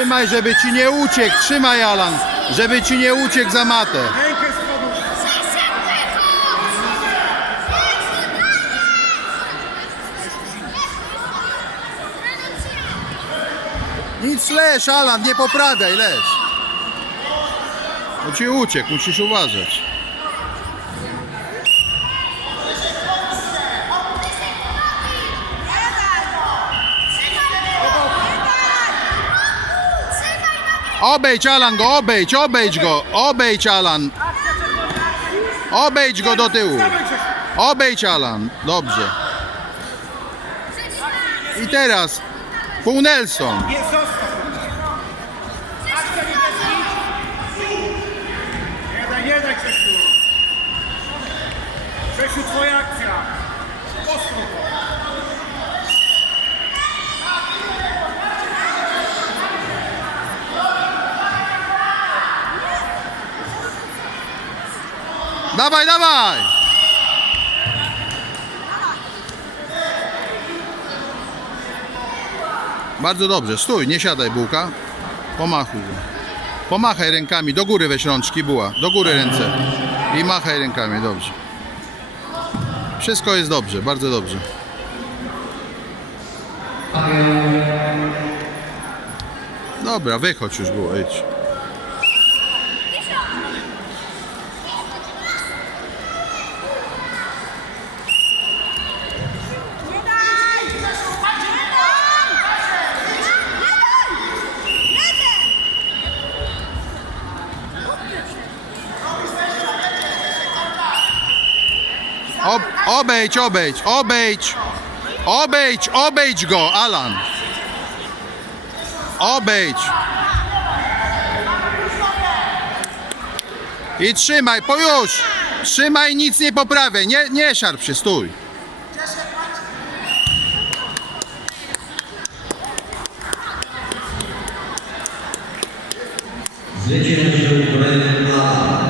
Trzymaj, żeby ci nie uciekł. Trzymaj, Alan. Żeby ci nie uciekł za matę. Nic leż, Alan, nie popradaj, leż. Bo ci musisz uważać. Obejdź, Alan, go, obejdź, obejdź go, obejdź, Alan. Obejdź go do tyłu. Obejdź, Alan. Dobrze. I teraz pół Nelson. Nie, zostaw. Akcja niebieski. Nie daj Krzysiu. Krzysiu, twoja akcja. Ostro to. Dawaj, dawaj! Bardzo dobrze, stój, nie siadaj bułka. Pomachuj. Pomachaj rękami, do góry weź rączki, buła. Do góry ręce. I machaj rękami, dobrze. Wszystko jest dobrze, bardzo dobrze. Dobra, wychodź już było, idź. Ob, obejdź, obejdź, obejdź, obejdź, obejdź go, Alan. Obejdź. I trzymaj, po już. Trzymaj, nic nie poprawiaj, nie, nie szarp się, stój. Zwyciężył Lata.